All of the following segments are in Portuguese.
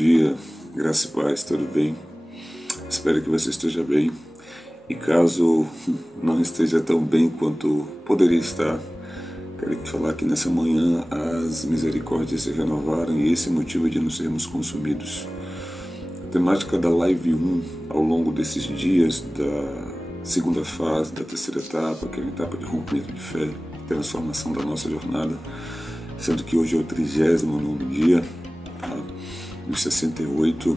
dia, graça e paz, tudo bem? Espero que você esteja bem. E caso não esteja tão bem quanto poderia estar, quero te falar que nessa manhã as misericórdias se renovaram e esse é o motivo de não sermos consumidos. A temática da Live 1 ao longo desses dias da segunda fase, da terceira etapa, que é a etapa de rompimento de fé, transformação da nossa jornada, sendo que hoje é o 39º dia, dos 68,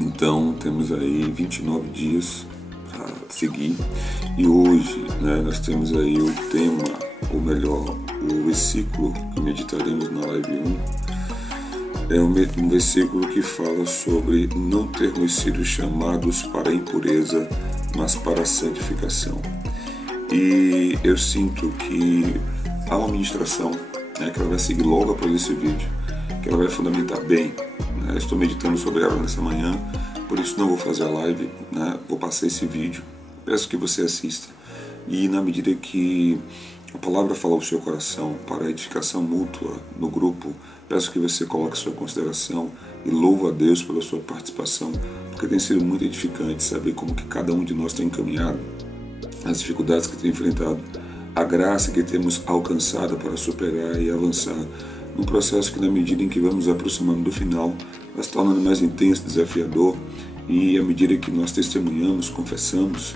então temos aí 29 dias para seguir, e hoje nós temos aí o tema, ou melhor, o versículo que meditaremos na live 1, é um versículo que fala sobre não termos sido chamados para a impureza, mas para a santificação. E eu sinto que há uma ministração que ela vai seguir logo após esse vídeo, que ela vai fundamentar bem. Estou meditando sobre ela nessa manhã, por isso não vou fazer a live, vou passar esse vídeo, peço que você assista. E na medida que a palavra fala ao seu coração para a edificação mútua no grupo, peço que você coloque sua consideração e louve a Deus pela sua participação, porque tem sido muito edificante saber como que cada um de nós tem encaminhado, as dificuldades que tem enfrentado, a graça que temos alcançado para superar e avançar num processo que, na medida em que vamos aproximando do final, vai se tornando mais intenso, desafiador, e à medida que nós testemunhamos, confessamos,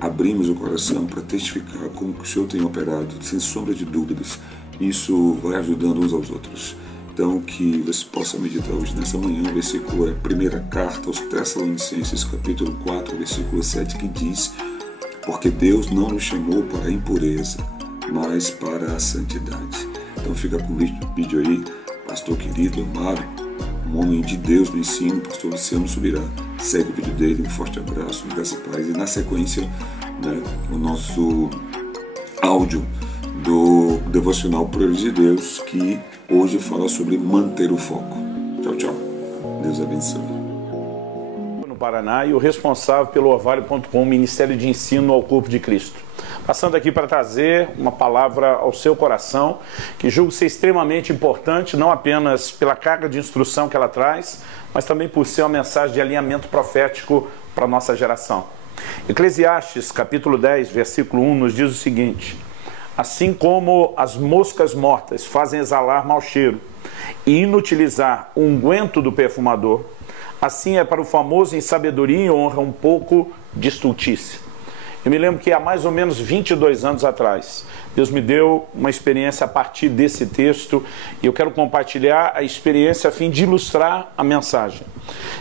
abrimos o coração para testificar como que o Senhor tem operado, sem sombra de dúvidas, isso vai ajudando uns aos outros. Então, que você possa meditar hoje nessa manhã, o versículo é a primeira carta aos Tessalonicenses, capítulo 4, versículo 7, que diz: porque Deus não nos chamou para a impureza, mas para a santidade. Então fica com o vídeo aí, pastor querido, amado, um homem de Deus no ensino, pastor Luciano Subirá. Segue o vídeo dele, um forte abraço, graça e paz. E na sequência, o nosso áudio do Devocional Prioridades de Deus, que hoje fala sobre manter o foco. Tchau, tchau. Deus abençoe. Paraná e o responsável pelo Orvalho.com, Ministério de Ensino ao Corpo de Cristo. Passando aqui para trazer uma palavra ao seu coração, que julgo ser extremamente importante, não apenas pela carga de instrução que ela traz, mas também por ser uma mensagem de alinhamento profético para a nossa geração. Eclesiastes, capítulo 10, versículo 1, nos diz o seguinte: assim como as moscas mortas fazem exalar mau cheiro e inutilizar o unguento do perfumador, assim é para o famoso em sabedoria e honra um pouco de estultícia. Eu me lembro que há mais ou menos 22 anos atrás, Deus me deu uma experiência a partir desse texto e eu quero compartilhar a experiência a fim de ilustrar a mensagem.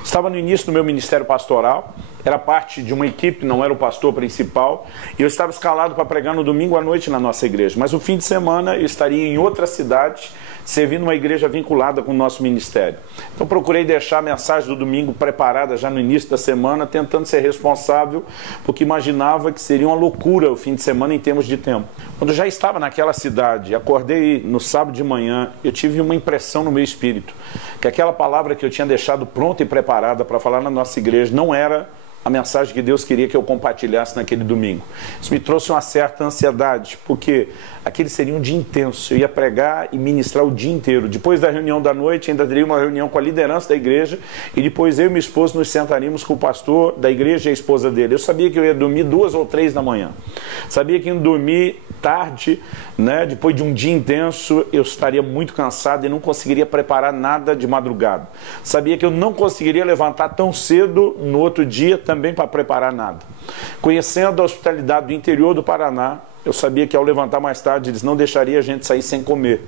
Estava no início do meu ministério pastoral, era parte de uma equipe, não era o pastor principal, e eu estava escalado para pregar no domingo à noite na nossa igreja, mas no fim de semana eu estaria em outra cidade, servindo uma igreja vinculada com o nosso ministério. Então procurei deixar a mensagem do domingo preparada já no início da semana, tentando ser responsável, porque imaginava que seria uma loucura o fim de semana em termos de tempo. Quando eu já estava naquela cidade, acordei no sábado de manhã, eu tive uma impressão no meu espírito, que aquela palavra que eu tinha deixado pronta e preparada para falar na nossa igreja não era a mensagem que Deus queria que eu compartilhasse naquele domingo. Isso me trouxe uma certa ansiedade, porque aquele seria um dia intenso, eu ia pregar e ministrar o dia inteiro. Depois da reunião da noite, ainda teria uma reunião com a liderança da igreja, e depois eu e minha esposa nos sentaríamos com o pastor da igreja e a esposa dele. Eu sabia que eu ia dormir 2 ou 3 da manhã. Sabia que ia dormir tarde, depois de um dia intenso, eu estaria muito cansado e não conseguiria preparar nada de madrugada. Sabia que eu não conseguiria levantar tão cedo no outro dia também para preparar nada. Conhecendo a hospitalidade do interior do Paraná, eu sabia que ao levantar mais tarde eles não deixariam a gente sair sem comer.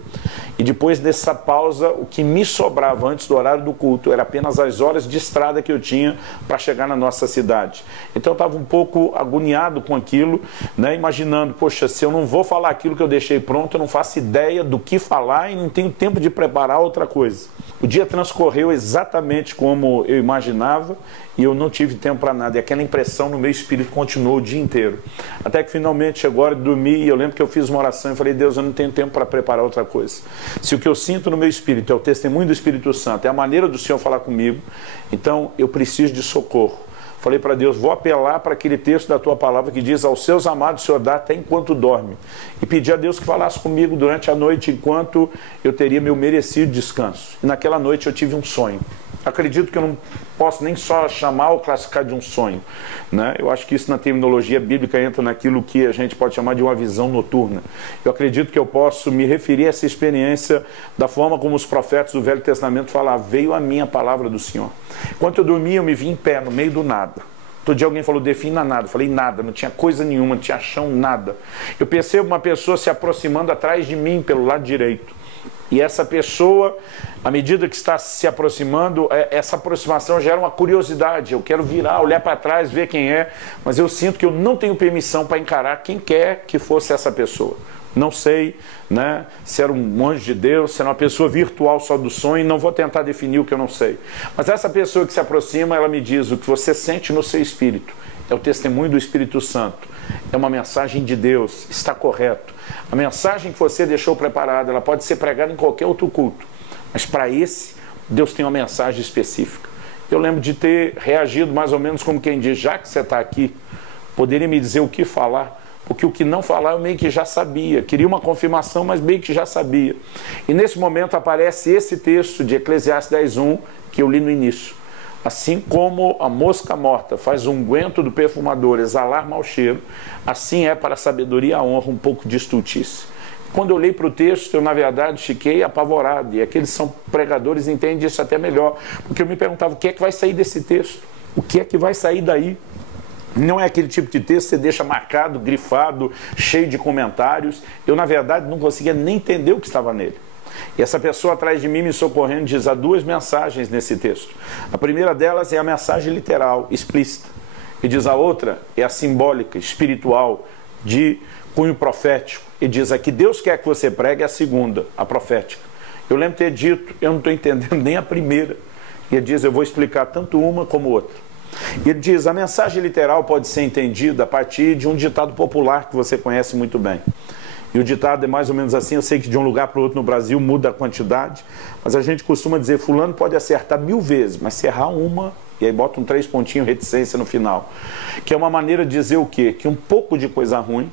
E depois dessa pausa, o que me sobrava antes do horário do culto era apenas as horas de estrada que eu tinha para chegar na nossa cidade. Então eu estava um pouco agoniado com aquilo, imaginando, poxa, se eu não vou falar aquilo que eu deixei pronto, eu não faço ideia do que falar e não tenho tempo de preparar outra coisa. O dia transcorreu exatamente como eu imaginava e eu não tive tempo para nada. E aquela impressão no meu espírito continuou o dia inteiro. Até que finalmente chegou a hora de dormir e eu lembro que eu fiz uma oração e falei: Deus, eu não tenho tempo para preparar outra coisa. Se o que eu sinto no meu espírito é o testemunho do Espírito Santo, é a maneira do Senhor falar comigo, então eu preciso de socorro. Falei para Deus, vou apelar para aquele texto da tua palavra que diz: aos seus amados o Senhor dá até enquanto dorme. E pedi a Deus que falasse comigo durante a noite enquanto eu teria meu merecido descanso. E naquela noite eu tive um sonho. Acredito que eu não posso nem só chamar ou classificar de um sonho, né? Eu acho que isso na terminologia bíblica entra naquilo que a gente pode chamar de uma visão noturna. Eu acredito que eu posso me referir a essa experiência da forma como os profetas do Velho Testamento falavam: veio a mim a palavra do Senhor. Enquanto eu dormia, eu me vi em pé, no meio do nada. Todo dia alguém falou: defina nada. Eu falei: nada, não tinha coisa nenhuma, não tinha chão, nada. Eu percebo uma pessoa se aproximando atrás de mim pelo lado direito. E essa pessoa, à medida que está se aproximando, essa aproximação gera uma curiosidade. Eu quero virar, olhar para trás, ver quem é, mas eu sinto que eu não tenho permissão para encarar quem quer que fosse essa pessoa. Não sei, né, se era um anjo de Deus, se era uma pessoa virtual só do sonho, não vou tentar definir o que eu não sei. Mas essa pessoa que se aproxima, ela me diz: o que você sente no seu espírito é o testemunho do Espírito Santo, é uma mensagem de Deus, está correto. A mensagem que você deixou preparada, ela pode ser pregada em qualquer outro culto, mas para esse, Deus tem uma mensagem específica. Eu lembro de ter reagido mais ou menos como quem diz: já que você está aqui, poderia me dizer o que falar? Porque o que não falar eu meio que já sabia, queria uma confirmação, mas meio que já sabia. E nesse momento aparece esse texto de Eclesiastes 10:1 que eu li no início. Assim como a mosca morta faz o unguento do perfumador exalar mau cheiro, assim é para a sabedoria e a honra um pouco de estultice. Quando eu olhei para o texto, eu na verdade fiquei apavorado, e aqueles são pregadores entendem isso até melhor, porque eu me perguntava: o que é que vai sair desse texto? O que é que vai sair daí? Não é aquele tipo de texto que você deixa marcado, grifado, cheio de comentários. Eu na verdade não conseguia nem entender o que estava nele. E essa pessoa atrás de mim me socorrendo diz: há duas mensagens nesse texto. A primeira delas é a mensagem literal, explícita. E diz: a outra é a simbólica, espiritual, de cunho profético. E diz: a que Deus quer que você pregue é a segunda, a profética. Eu lembro de ter dito: eu não estou entendendo nem a primeira. E ele diz: eu vou explicar tanto uma como outra. E ele diz: a mensagem literal pode ser entendida a partir de um ditado popular que você conhece muito bem. E o ditado é mais ou menos assim: eu sei que de um lugar para o outro no Brasil muda a quantidade, mas a gente costuma dizer: fulano pode acertar 1000 vezes, mas se errar uma, e aí bota um 3 pontinhos reticência no final. Que é uma maneira de dizer o quê? Que um pouco de coisa ruim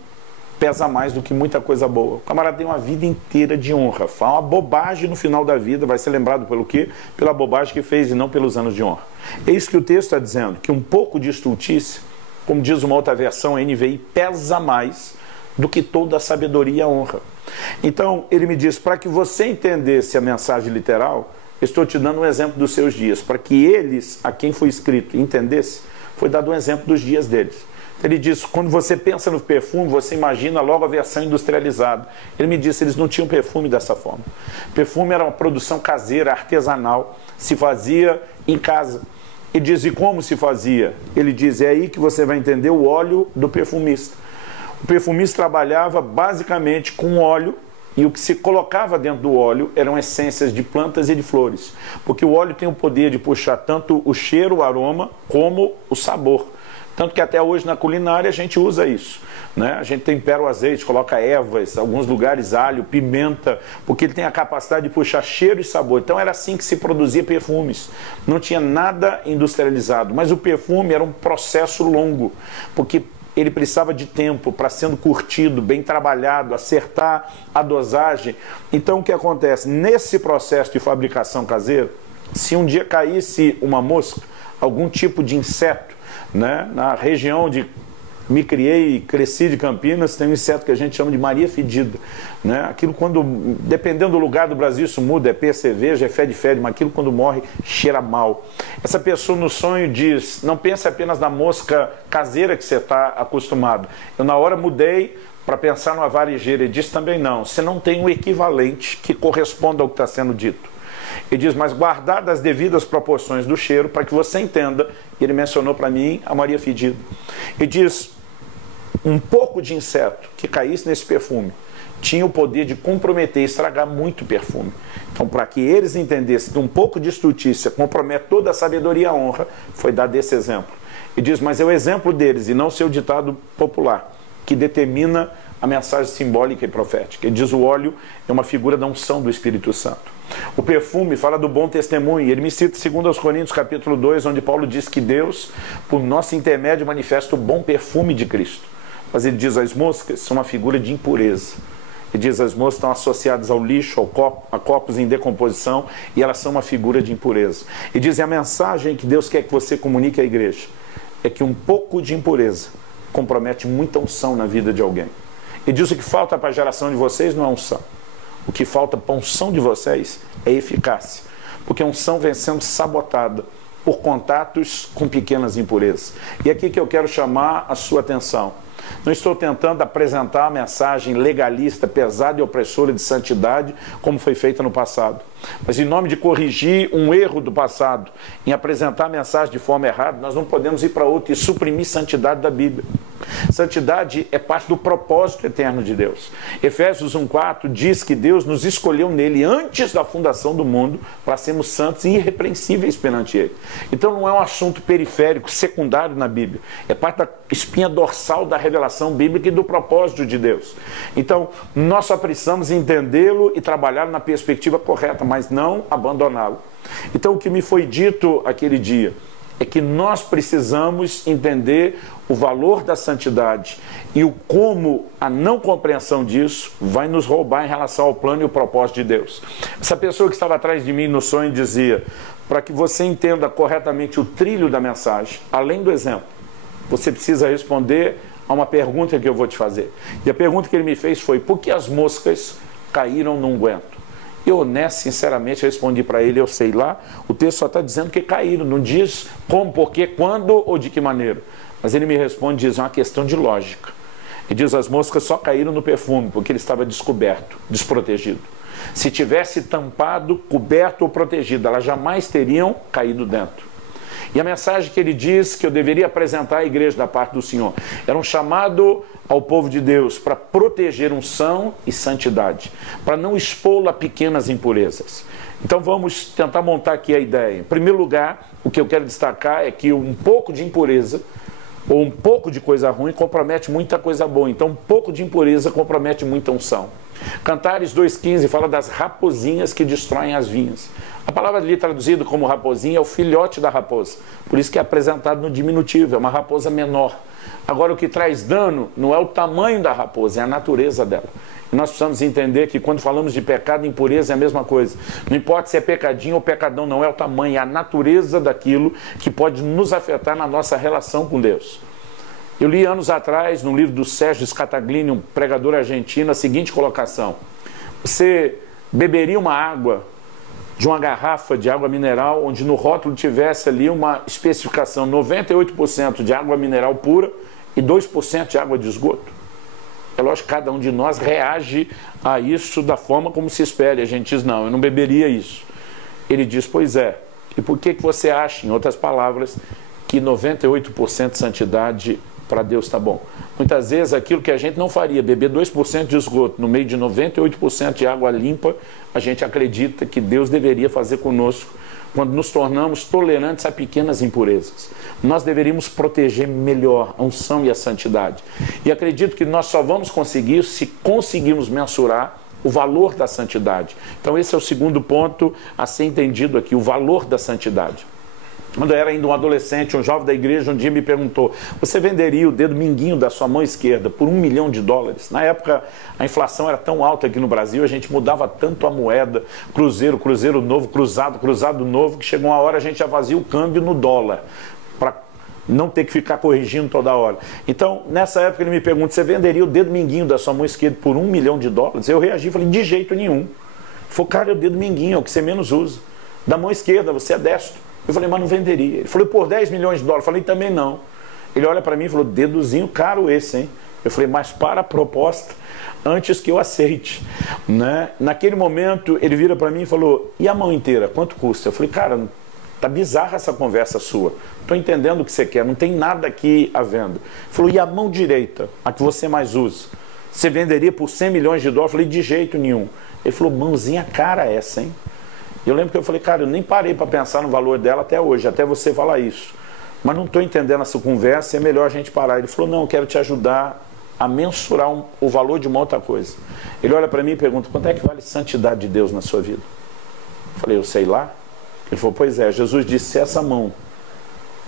pesa mais do que muita coisa boa. O camarada tem uma vida inteira de honra, fala uma bobagem no final da vida, vai ser lembrado pelo quê? Pela bobagem que fez e não pelos anos de honra. É isso que o texto está dizendo, que um pouco de estultice, como diz uma outra versão, a NVI, pesa mais do que toda a sabedoria e a honra. Então, ele me diz: para que você entendesse a mensagem literal, estou te dando um exemplo dos seus dias. Para que eles, a quem foi escrito, entendesse, foi dado um exemplo dos dias deles. Ele diz: quando você pensa no perfume, você imagina logo a versão industrializada. Ele me disse: eles não tinham perfume dessa forma. Perfume era uma produção caseira, artesanal, se fazia em casa. Ele diz: e como se fazia? Ele diz: é aí que você vai entender o óleo do perfumista. O perfumista trabalhava basicamente com óleo, e o que se colocava dentro do óleo eram essências de plantas e de flores, porque o óleo tem o poder de puxar tanto o cheiro, o aroma, como o sabor. Tanto que até hoje na culinária a gente usa isso, né? A gente tempera o azeite, coloca ervas, alguns lugares alho, pimenta, porque ele tem a capacidade de puxar cheiro e sabor. Então era assim que se produzia perfumes. Não tinha nada industrializado, mas o perfume era um processo longo, porque ele precisava de tempo para sendo curtido, bem trabalhado, acertar a dosagem. Então o que acontece? Nesse processo de fabricação caseira, se um dia caísse uma mosca, algum tipo de inseto, né? Na região de me criei e cresci de Campinas, tem um inseto que a gente chama de Maria Fedida, né? Aquilo quando, dependendo do lugar do Brasil, isso muda, é perceveja, é fede, mas aquilo quando morre cheira mal. Essa pessoa no sonho diz: não pense apenas na mosca caseira que você está acostumado. Eu na hora mudei para pensar numa varejeira, e diz também: não, você não tem um equivalente que corresponda ao que está sendo dito. Ele diz: mas guardadas as devidas proporções do cheiro, para que você entenda, e ele mencionou para mim a Maria Fedida. Ele diz: um pouco de inseto que caísse nesse perfume tinha o poder de comprometer e estragar muito perfume. Então, para que eles entendessem que um pouco de estultícia compromete toda a sabedoria e a honra, foi dado esse exemplo. E diz: mas é o exemplo deles, e não o seu ditado popular, que determina a mensagem simbólica e profética. Ele diz: o óleo é uma figura da unção do Espírito Santo. O perfume fala do bom testemunho. Ele me cita 2 Coríntios capítulo 2, onde Paulo diz que Deus, por nosso intermédio, manifesta o bom perfume de Cristo. Mas ele diz: as moscas são uma figura de impureza. E diz, as moças estão associadas ao lixo, a corpos em decomposição, e elas são uma figura de impureza. E diz, a mensagem que Deus quer que você comunique à igreja é que um pouco de impureza compromete muita unção na vida de alguém. E diz, o que falta para a geração de vocês não é unção. O que falta para a unção de vocês é eficácia. Porque a unção vem sendo sabotada por contatos com pequenas impurezas. E é aqui que eu quero chamar a sua atenção. Não estou tentando apresentar a mensagem legalista, pesada e opressora de santidade, como foi feita no passado. Mas em nome de corrigir um erro do passado, em apresentar a mensagem de forma errada, nós não podemos ir para outra e suprimir santidade da Bíblia. Santidade é parte do propósito eterno de Deus. Efésios 1,4 diz que Deus nos escolheu nele antes da fundação do mundo para sermos santos e irrepreensíveis perante ele. Então não é um assunto periférico, secundário na Bíblia. É parte da espinha dorsal da revelação bíblica e do propósito de Deus. Então nós só precisamos entendê-lo e trabalhar na perspectiva correta, mas não abandoná-lo. Então o que me foi dito aquele dia é que nós precisamos entender o valor da santidade e o como a não compreensão disso vai nos roubar em relação ao plano e o propósito de Deus. Essa pessoa que estava atrás de mim no sonho dizia, para que você entenda corretamente o trilho da mensagem, além do exemplo, você precisa responder a uma pergunta que eu vou te fazer. E a pergunta que ele me fez foi, por que as moscas caíram num guento? Eu, honesto, sinceramente, respondi para ele, eu sei lá, o texto só está dizendo que caíram, não diz como, porquê, quando ou de que maneira. Mas ele me responde, diz, é uma questão de lógica. E diz, as moscas só caíram no perfume, porque ele estava descoberto, desprotegido. Se tivesse tampado, coberto ou protegido, elas jamais teriam caído dentro. E a mensagem que ele diz que eu deveria apresentar à igreja da parte do Senhor era um chamado ao povo de Deus para proteger unção e santidade, para não expô-lo a pequenas impurezas. Então vamos tentar montar aqui a ideia. Em primeiro lugar, o que eu quero destacar é que um pouco de impureza ou um pouco de coisa ruim compromete muita coisa boa. Então um pouco de impureza compromete muita unção. Cantares 2,15 fala das raposinhas que destroem as vinhas. A palavra ali traduzida como raposinha é o filhote da raposa. Por isso que é apresentado no diminutivo, é uma raposa menor. Agora o que traz dano não é o tamanho da raposa, é a natureza dela. E nós precisamos entender que quando falamos de pecado e impureza é a mesma coisa. Não importa se é pecadinho ou pecadão, não é o tamanho, é a natureza daquilo que pode nos afetar na nossa relação com Deus. Eu li anos atrás, no livro do Sérgio Scataglini, um pregador argentino, a seguinte colocação. Você beberia uma água de uma garrafa de água mineral, onde no rótulo tivesse ali uma especificação 98% de água mineral pura e 2% de água de esgoto? É lógico que cada um de nós reage a isso da forma como se espera. A gente diz, não, eu não beberia isso. Ele diz, pois é. E por que você acha, em outras palavras, que 98% de santidade para Deus está bom? Muitas vezes aquilo que a gente não faria, beber 2% de esgoto no meio de 98% de água limpa, a gente acredita que Deus deveria fazer conosco quando nos tornamos tolerantes a pequenas impurezas. Nós deveríamos proteger melhor a unção e a santidade. E acredito que nós só vamos conseguir se conseguirmos mensurar o valor da santidade. Então esse é o segundo ponto a ser entendido aqui, o valor da santidade. Quando eu era ainda um adolescente, um jovem da igreja, um dia me perguntou, você venderia o dedo mindinho da sua mão esquerda por $1 milhão? Na época, a inflação era tão alta aqui no Brasil, a gente mudava tanto a moeda, cruzeiro, cruzeiro novo, cruzado, cruzado novo, que chegou uma hora a gente já fazia o câmbio no dólar, para não ter que ficar corrigindo toda hora. Então, nessa época ele me pergunta, você venderia o dedo mindinho da sua mão esquerda por $1 milhão? Eu reagi e falei, de jeito nenhum. Ele falou, cara, é o dedo mindinho, é o que você menos usa. Da mão esquerda, você é destro. Eu falei, mas não venderia. Ele falou, por $10 milhões? Eu falei, também não. Ele olha para mim e falou, dedozinho caro esse, hein? Eu falei, mas para a proposta, antes que eu aceite. Né? Naquele momento, ele vira para mim e falou, e a mão inteira, quanto custa? Eu falei, cara, tá bizarra essa conversa sua. Estou entendendo o que você quer, não tem nada aqui à venda. Ele falou, e a mão direita, a que você mais usa? Você venderia por $100 milhões? Eu falei, de jeito nenhum. Ele falou, mãozinha cara essa, hein? Eu lembro que eu falei, cara, eu nem parei para pensar no valor dela até hoje, até você falar isso. Mas não estou entendendo essa conversa, é melhor a gente parar. Ele falou, não, eu quero te ajudar a mensurar o valor de uma outra coisa. Ele olha para mim e pergunta, quanto é que vale a santidade de Deus na sua vida? Eu falei, eu sei lá. Ele falou, pois é, Jesus disse, se essa mão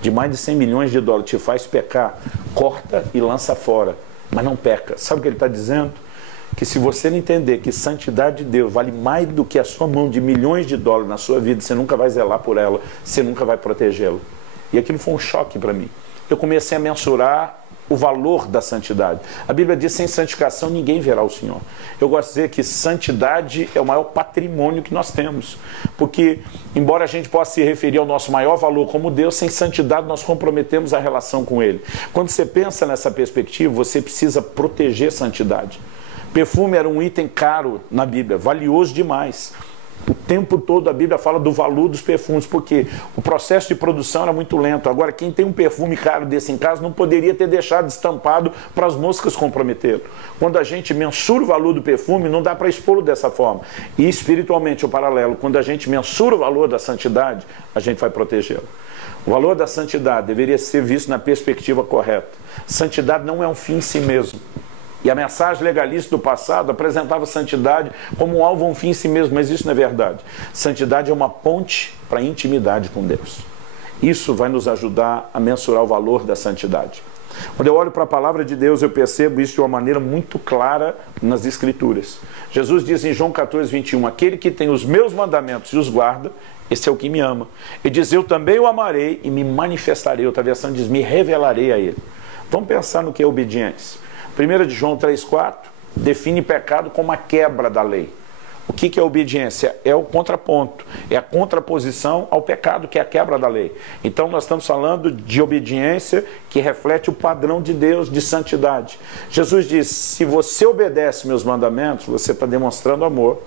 de mais de $100 milhões te faz pecar, corta e lança fora, mas não peca. Sabe o que ele está dizendo? que se você não entender que santidade de Deus vale mais do que a sua mão de milhões de dólares na sua vida, você nunca vai zelar por ela, você nunca vai protegê-la. E aquilo foi um choque para mim. Eu comecei a mensurar o valor da santidade. A Bíblia diz: sem santificação ninguém verá o Senhor. Eu gosto de dizer que santidade é o maior patrimônio que nós temos, porque embora a gente possa se referir ao nosso maior valor como Deus, sem santidade nós comprometemos a relação com Ele. Quando você pensa nessa perspectiva, você precisa proteger santidade. Perfume era um item caro na Bíblia, valioso demais. O tempo todo a Bíblia fala do valor dos perfumes, porque o processo de produção era muito lento. Agora, quem tem um perfume caro desse em casa não poderia ter deixado estampado para as moscas comprometerem. Quando a gente mensura o valor do perfume, não dá para expô-lo dessa forma. E espiritualmente, o paralelo, quando a gente mensura o valor da santidade, a gente vai protegê-lo. O valor da santidade deveria ser visto na perspectiva correta. Santidade não é um fim em si mesmo. E a mensagem legalista do passado apresentava santidade como um alvo, um fim em si mesmo, mas isso não é verdade. Santidade é uma ponte para a intimidade com Deus. Isso vai nos ajudar a mensurar o valor da santidade. Quando eu olho para a palavra de Deus, eu percebo isso de uma maneira muito clara nas Escrituras. Jesus diz em João 14, 21, aquele que tem os meus mandamentos e os guarda, esse é o que me ama. Ele diz, eu também o amarei e me manifestarei. Outra versão diz, me revelarei a ele. Vamos pensar no que é obediência. 1 de João 3,4 define pecado como a quebra da lei. O que é obediência? É o contraponto, é a contraposição ao pecado, que é a quebra da lei. Então nós estamos falando de obediência que reflete o padrão de Deus de santidade. Jesus disse, se você obedece meus mandamentos, você está demonstrando amor.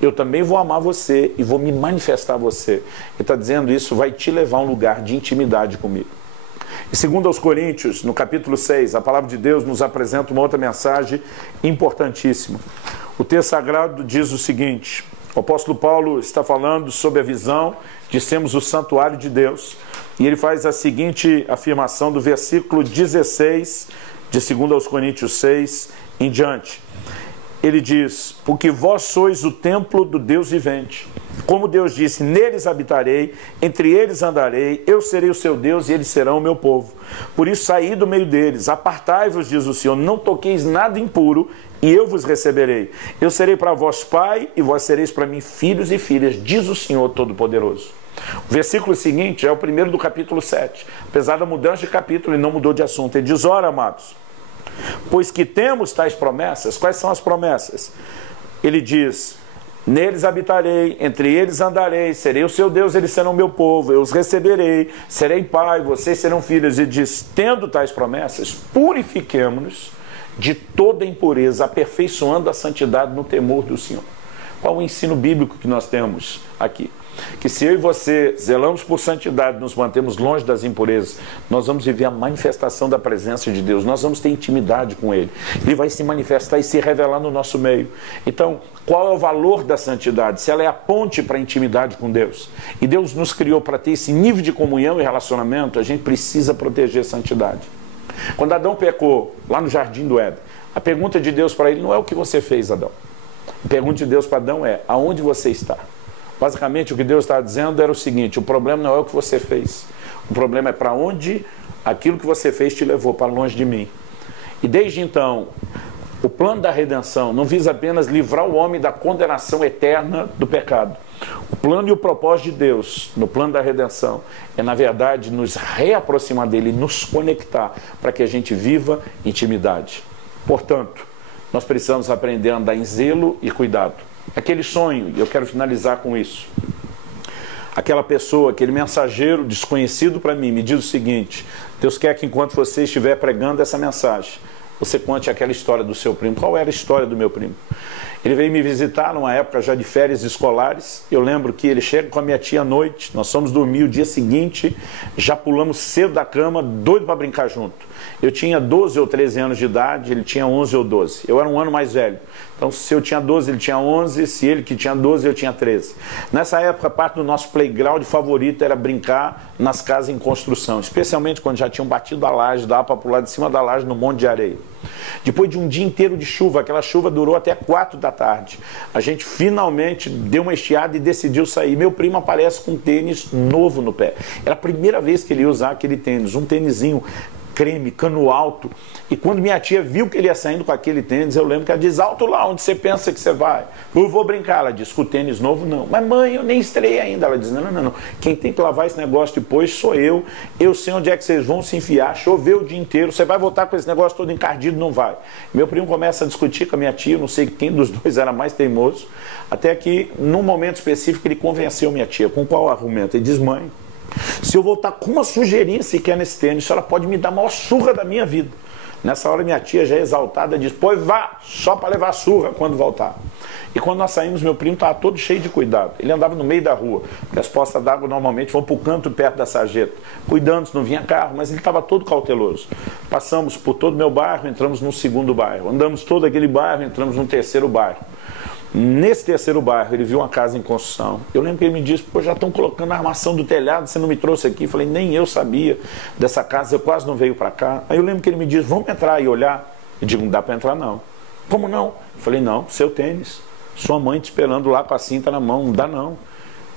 Eu também vou amar você e vou me manifestar a você. Ele está dizendo isso vai te levar a um lugar de intimidade comigo. E segundo aos Coríntios, no capítulo 6, a palavra de Deus nos apresenta uma outra mensagem importantíssima. O texto sagrado diz o seguinte, o apóstolo Paulo está falando sobre a visão de sermos o santuário de Deus, e ele faz a seguinte afirmação do versículo 16 de 2 aos Coríntios 6 em diante. Ele diz, porque vós sois o templo do Deus vivente. Como Deus disse, neles habitarei, entre eles andarei, eu serei o seu Deus e eles serão o meu povo. Por isso saí do meio deles, apartai-vos, diz o Senhor, não toqueis nada impuro e eu vos receberei. Eu serei para vós pai e vós sereis para mim filhos e filhas, diz o Senhor Todo-Poderoso. O versículo seguinte é o primeiro do capítulo 7. Apesar da mudança de capítulo, ele não mudou de assunto. Ele diz, ora, amados, pois que temos tais promessas, quais são as promessas? Ele diz, neles habitarei, entre eles andarei, serei o seu Deus, eles serão meu povo, eu os receberei, serei pai, vocês serão filhos. E diz, tendo tais promessas, purifiquemo-nos de toda impureza, aperfeiçoando a santidade no temor do Senhor. Qual o ensino bíblico que nós temos aqui? Que se eu e você zelamos por santidade, nos mantemos longe das impurezas, nós vamos viver a manifestação da presença de Deus, nós vamos ter intimidade com Ele, Ele vai se manifestar e se revelar no nosso meio. Então, qual é o valor da santidade? Se ela é a ponte para a intimidade com Deus, e Deus nos criou para ter esse nível de comunhão e relacionamento, a gente precisa proteger a santidade. Quando Adão pecou, lá no jardim do Éden, a pergunta de Deus para ele não é o que você fez, Adão. A pergunta de Deus para Adão é, aonde você está? Basicamente, o que Deus está dizendo era o seguinte, o problema não é o que você fez. O problema é para onde aquilo que você fez te levou, para longe de mim. E desde então, o plano da redenção não visa apenas livrar o homem da condenação eterna do pecado. O plano e o propósito de Deus, no plano da redenção, é, na verdade, nos reaproximar dele, nos conectar, para que a gente viva intimidade. Portanto, nós precisamos aprender a andar em zelo e cuidado. Aquele sonho, e eu quero finalizar com isso, aquela pessoa, aquele mensageiro desconhecido para mim, me diz o seguinte, Deus quer que enquanto você estiver pregando essa mensagem, você conte aquela história do seu primo. Qual era a história do meu primo? Ele veio me visitar numa época já de férias escolares. Eu lembro que ele chega com a minha tia à noite, nós fomos dormir o dia seguinte, já pulamos cedo da cama, doido para brincar junto. Eu tinha 12 ou 13 anos de idade, ele tinha 11 ou 12. Eu era um ano mais velho. Então, se eu tinha 12, ele tinha 11, se ele que tinha 12, eu tinha 13. Nessa época, parte do nosso playground favorito era brincar nas casas em construção, especialmente quando já tinham batido a laje, dava para pular de cima da laje no monte de areia. Depois de um dia inteiro de chuva, aquela chuva durou até 4 da tarde, a gente finalmente deu uma estiada e decidiu sair. Meu primo aparece com um tênis novo no pé. Era a primeira vez que ele ia usar aquele tênis, um tênisinho creme, cano alto. E quando minha tia viu que ele ia saindo com aquele tênis, eu lembro que ela diz, alto lá, onde você pensa que você vai? Eu vou brincar. Ela disse, com o tênis novo não. Mas mãe, eu nem estreiei ainda. Ela diz, não. Quem tem que lavar esse negócio depois sou eu. Eu sei onde é que vocês vão se enfiar. Choveu o dia inteiro. Você vai voltar com esse negócio todo encardido? Não vai. Meu primo começa a discutir com a minha tia. Não sei quem dos dois era mais teimoso. Até que, num momento específico, ele convenceu minha tia. Com qual argumento? Ele diz, mãe, se eu voltar com uma sujeirinha sequer nesse tênis, a senhora pode me dar a maior surra da minha vida. Nessa hora minha tia já exaltada diz, pois vá, só para levar surra quando voltar. E quando nós saímos, meu primo estava todo cheio de cuidado. Ele andava no meio da rua, porque as poças d'água normalmente vão para o canto perto da sarjeta, cuidando se não vinha carro, mas ele estava todo cauteloso. Passamos por todo o meu bairro, entramos no segundo bairro. Andamos todo aquele bairro, entramos no terceiro bairro. Nesse terceiro bairro, ele viu uma casa em construção. Eu lembro que ele me disse, pô, já estão colocando a armação do telhado, você não me trouxe aqui? Eu falei, nem eu sabia dessa casa, eu quase não veio para cá. Aí eu lembro que ele me disse, vamos entrar e olhar? Eu digo, não dá para entrar não. Como não? Eu falei, não, seu tênis. Sua mãe te esperando lá com a cinta na mão, não dá não.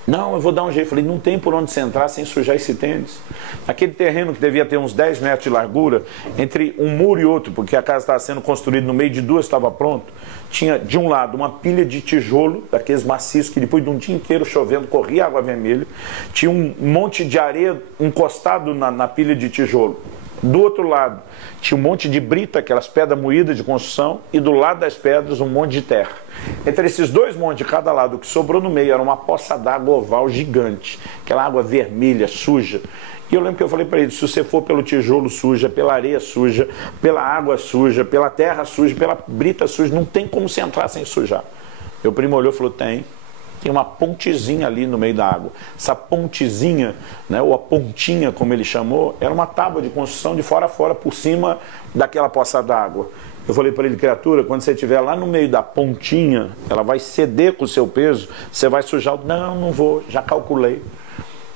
Não, eu vou dar um jeito. Eu falei, não tem por onde você entrar sem sujar esse tênis. Aquele terreno que devia ter uns 10 metros de largura, entre um muro e outro, porque a casa estava sendo construída no meio de duas, estava pronto, tinha de um lado uma pilha de tijolo, daqueles maciços que depois de um dia inteiro chovendo, corria água vermelha, tinha um monte de areia encostado na pilha de tijolo. Do outro lado, tinha um monte de brita, aquelas pedras moídas de construção, e do lado das pedras, um monte de terra. Entre esses dois montes de cada lado, o que sobrou no meio era uma poça d'água oval gigante, aquela água vermelha, suja. E eu lembro que eu falei para ele, se você for pelo tijolo suja, pela areia suja, pela água suja, pela terra suja, pela brita suja, não tem como você entrar sem sujar. Meu primo olhou e falou, tem uma pontezinha ali no meio da água. Essa pontezinha, né, ou a pontinha, como ele chamou, era uma tábua de construção de fora a fora, por cima daquela poça d'água. Eu falei para ele, criatura, quando você estiver lá no meio da pontinha, ela vai ceder com o seu peso, você vai sujar o... Não vou, já calculei.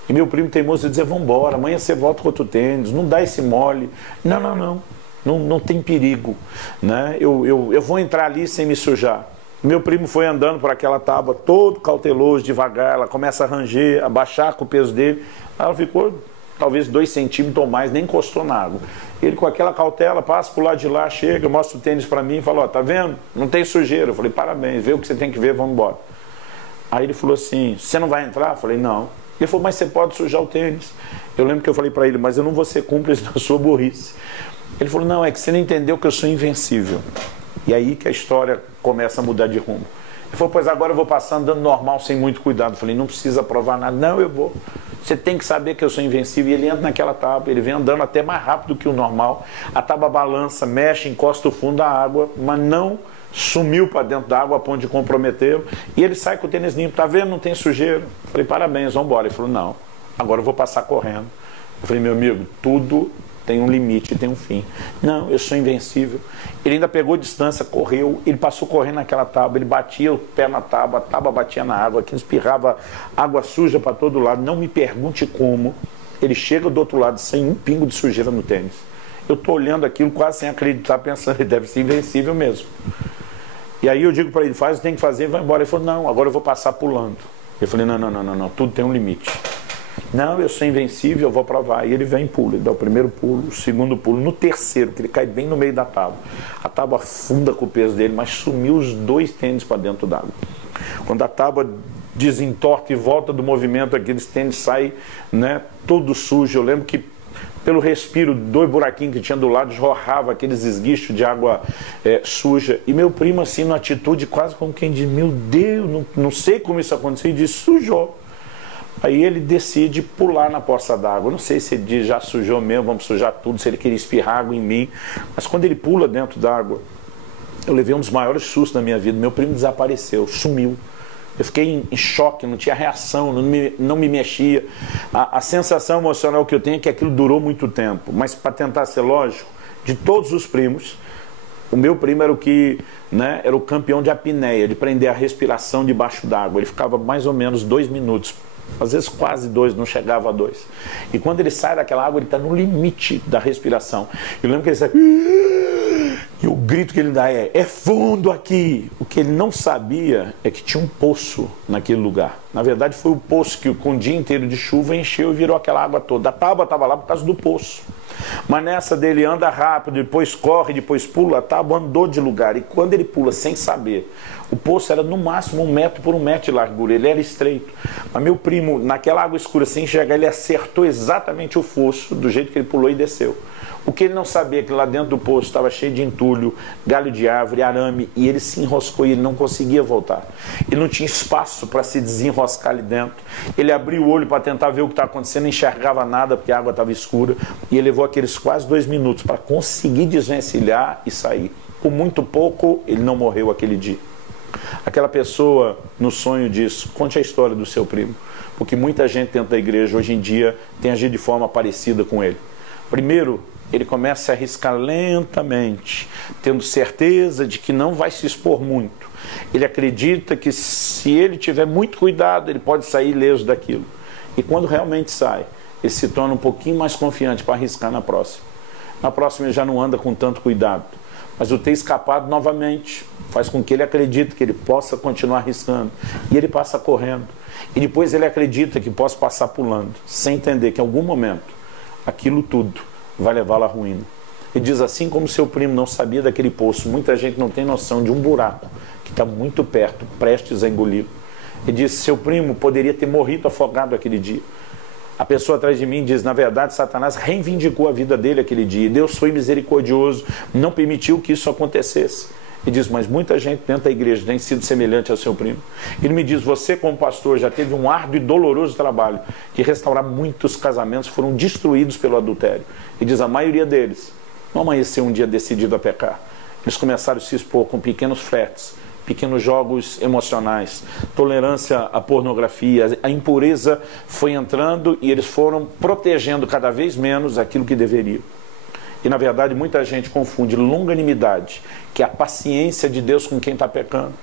E meu primo teimoso dizia, vamos embora, amanhã você volta com outro tênis, não dá esse mole. Não tem perigo, né? Eu vou entrar ali sem me sujar. Meu primo foi andando por aquela tábua, todo cauteloso, devagar, ela começa a ranger, a baixar com o peso dele. Ela ficou talvez 2 centímetros ou mais, nem encostou na água. Ele com aquela cautela, passa por lá de lá, chega, mostra o tênis para mim e fala, ó, tá vendo? Não tem sujeira. Eu falei, parabéns, vê o que você tem que ver, vamos embora. Aí ele falou assim, você não vai entrar? Eu falei, não. Ele falou, mas você pode sujar o tênis. Eu lembro que eu falei para ele, mas eu não vou ser cúmplice da sua burrice. Ele falou, não, é que você não entendeu que eu sou invencível. E aí que a história começa a mudar de rumo. Ele falou, pois agora eu vou passar andando normal, sem muito cuidado. Eu falei, não precisa provar nada. Não, eu vou. Você tem que saber que eu sou invencível. E ele entra naquela tábua, ele vem andando até mais rápido que o normal. A tábua balança, mexe, encosta o fundo da água, mas não sumiu para dentro da água a ponto de comprometê-lo. E ele sai com o tênis limpo. Tá vendo? Não tem sujeira. Eu falei, parabéns, vamos embora. Ele falou, não, agora eu vou passar correndo. Eu falei, meu amigo, tudo tem um limite, tem um fim. Não, eu sou invencível. Ele ainda pegou distância, correu, ele passou correndo naquela tábua, ele batia o pé na tábua, a tábua batia na água, aquilo espirrava água suja para todo lado. Não me pergunte como. Ele chega do outro lado sem um pingo de sujeira no tênis. Eu estou olhando aquilo quase sem acreditar, pensando, ele deve ser invencível mesmo. E aí eu digo para ele, faz o que tem que fazer e vai embora. Ele falou, não, agora eu vou passar pulando. Eu falei, não, tudo tem um limite. Não, eu sou invencível, eu vou provar. E ele vem e pula, ele dá o primeiro pulo, o segundo pulo, no terceiro, que ele cai bem no meio da tábua. A tábua afunda com o peso dele, mas sumiu os 2 tênis para dentro d'água. Quando a tábua desentorta e volta do movimento, aqueles tênis saem, né, todo sujo. Eu lembro que pelo respiro, 2 buraquinhos que tinha do lado, jorrava aqueles esguichos de água suja. E meu primo, assim, numa atitude quase como quem diz, meu Deus, não sei como isso aconteceu, e diz, sujou. Aí ele decide pular na poça d'água. Não sei se ele diz, já sujou mesmo, vamos sujar tudo, se ele queria espirrar água em mim. Mas quando ele pula dentro d'água, eu levei um dos maiores sustos da minha vida. Meu primo desapareceu, sumiu. Eu fiquei em choque, não tinha reação, não me mexia. A sensação emocional que eu tenho é que aquilo durou muito tempo. Mas para tentar ser lógico, de todos os primos, o meu primo era o que, né, era o campeão de apneia, de prender a respiração debaixo d'água. Ele ficava mais ou menos 2 minutos. Às vezes quase 2, não chegava a 2. E quando ele sai daquela água, ele está no limite da respiração. Eu lembro que ele sai... E o grito que ele dá é fundo aqui. O que ele não sabia é que tinha um poço naquele lugar. Na verdade foi o poço que com o dia inteiro de chuva encheu e virou aquela água toda. A tábua estava lá por causa do poço. Mas nessa dele anda rápido, depois corre, depois pula, andou de lugar. E quando ele pula sem saber, o poço era no máximo 1 metro por 1 metro de largura, ele era estreito. Mas meu primo, naquela água escura, sem enxergar, ele acertou exatamente o fosso, do jeito que ele pulou e desceu. O que ele não sabia é que lá dentro do poço estava cheio de entulho, galho de árvore, arame, e ele se enroscou e ele não conseguia voltar. Ele não tinha espaço para se desenroscar ali dentro. Ele abriu o olho para tentar ver o que estava acontecendo, não enxergava nada porque a água estava escura, e ele levou aqueles quase 2 minutos para conseguir desvencilhar e sair. Por muito pouco, ele não morreu aquele dia. Aquela pessoa no sonho diz: conte a história do seu primo, porque muita gente dentro da igreja hoje em dia tem agido de forma parecida com ele. Primeiro, ele começa a arriscar lentamente, tendo certeza de que não vai se expor muito. Ele acredita que se ele tiver muito cuidado, ele pode sair ileso daquilo. E quando realmente sai, ele se torna um pouquinho mais confiante para arriscar na próxima. Na próxima ele já não anda com tanto cuidado. Mas o ter escapado novamente faz com que ele acredite que ele possa continuar arriscando. E ele passa correndo. E depois ele acredita que possa passar pulando, sem entender que em algum momento aquilo tudo vai levá-lo à ruína. Ele diz: assim como seu primo não sabia daquele poço, muita gente não tem noção de um buraco que está muito perto, prestes a engolir. Ele diz: seu primo poderia ter morrido afogado aquele dia. A pessoa atrás de mim diz: na verdade, Satanás reivindicou a vida dele aquele dia. Deus foi misericordioso, não permitiu que isso acontecesse. Ele diz: mas muita gente dentro da igreja tem sido semelhante ao seu primo. Ele me diz: você como pastor já teve um árduo e doloroso trabalho de restaurar muitos casamentos que foram destruídos pelo adultério. Ele diz: a maioria deles não amanheceu um dia decidido a pecar. Eles começaram a se expor com pequenos flertes, pequenos jogos emocionais, tolerância à pornografia, a impureza foi entrando e eles foram protegendo cada vez menos aquilo que deveriam. E na verdade muita gente confunde longanimidade, que é a paciência de Deus com quem está pecando.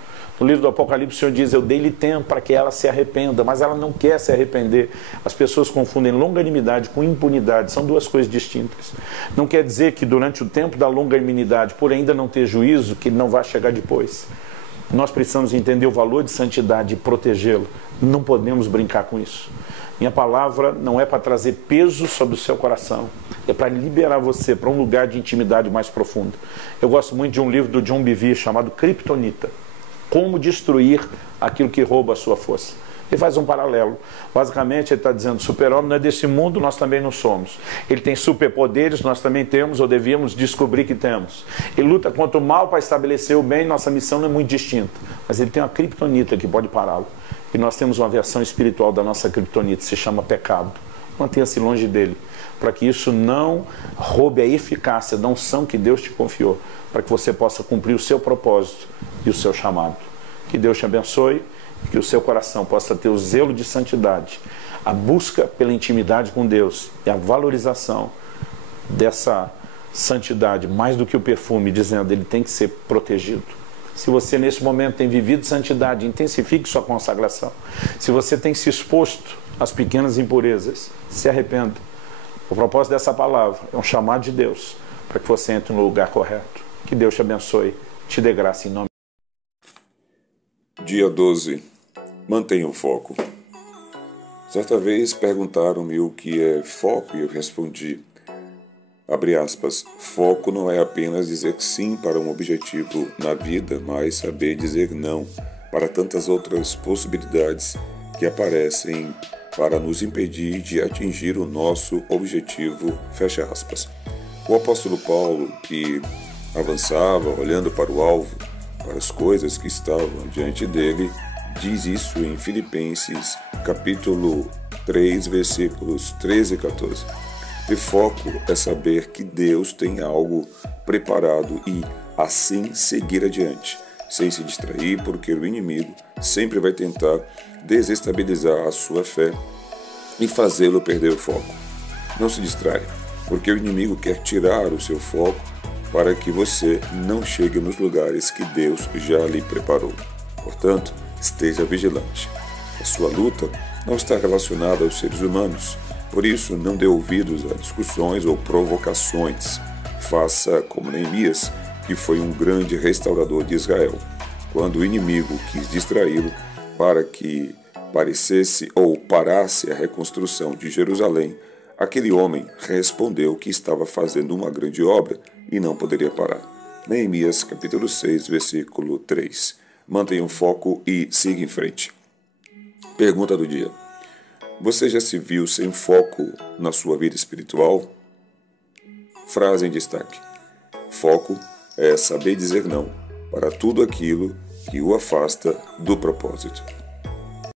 No livro do Apocalipse o Senhor diz: eu dei-lhe tempo para que ela se arrependa, mas ela não quer se arrepender. As pessoas confundem longanimidade com impunidade, são duas coisas distintas. Não quer dizer que durante o tempo da longanimidade, por ainda não ter juízo, que ele não vai chegar depois. Nós precisamos entender o valor de santidade e protegê-lo. Não podemos brincar com isso. Minha palavra não é para trazer peso sobre o seu coração, é para liberar você para um lugar de intimidade mais profunda. Eu gosto muito de um livro do John Bevere chamado Kryptonita. Como destruir aquilo que rouba a sua força. Ele faz um paralelo. Basicamente, ele está dizendo: o super-homem não é desse mundo, nós também não somos. Ele tem superpoderes, nós também temos, ou devíamos descobrir que temos. Ele luta contra o mal para estabelecer o bem, nossa missão não é muito distinta. Mas ele tem uma criptonita que pode pará-lo. E nós temos uma versão espiritual da nossa criptonita, se chama pecado. Mantenha-se longe dele, para que isso não roube a eficácia da unção que Deus te confiou, para que você possa cumprir o seu propósito e o seu chamado. Que Deus te abençoe, que o seu coração possa ter o zelo de santidade, a busca pela intimidade com Deus e a valorização dessa santidade, mais do que o perfume, dizendo: ele tem que ser protegido. Se você nesse momento tem vivido santidade, intensifique sua consagração. Se você tem se exposto às pequenas impurezas, se arrependa. O propósito dessa palavra é um chamado de Deus para que você entre no lugar correto. Que Deus te abençoe, te dê graça em nome. Dia 12. Mantenha o foco. Certa vez perguntaram-me o que é foco e eu respondi, abre aspas, foco não é apenas dizer sim para um objetivo na vida, mas saber dizer não para tantas outras possibilidades que aparecem para nos impedir de atingir o nosso objetivo, fecha aspas. O apóstolo Paulo, que avançava olhando para o alvo, para as coisas que estavam diante dele, diz isso em Filipenses capítulo 3, versículos 13 e 14. E foco é saber que Deus tem algo preparado e, assim, seguir adiante, sem se distrair, porque o inimigo sempre vai tentar desestabilizar a sua fé e fazê-lo perder o foco. Não se distraia, porque o inimigo quer tirar o seu foco para que você não chegue nos lugares que Deus já lhe preparou. Portanto, esteja vigilante. A sua luta não está relacionada aos seres humanos, por isso não dê ouvidos a discussões ou provocações. Faça como Neemias, que foi um grande restaurador de Israel. Quando o inimigo quis distraí-lo para que parecesse ou parasse a reconstrução de Jerusalém, Aquele homem respondeu que estava fazendo uma grande obra e não poderia parar. Neemias capítulo 6, versículo 3. Mantenha o foco e siga em frente. Pergunta do dia. Você já se viu sem foco na sua vida espiritual? Frase em destaque. Foco é saber dizer não para tudo aquilo que o afasta do propósito.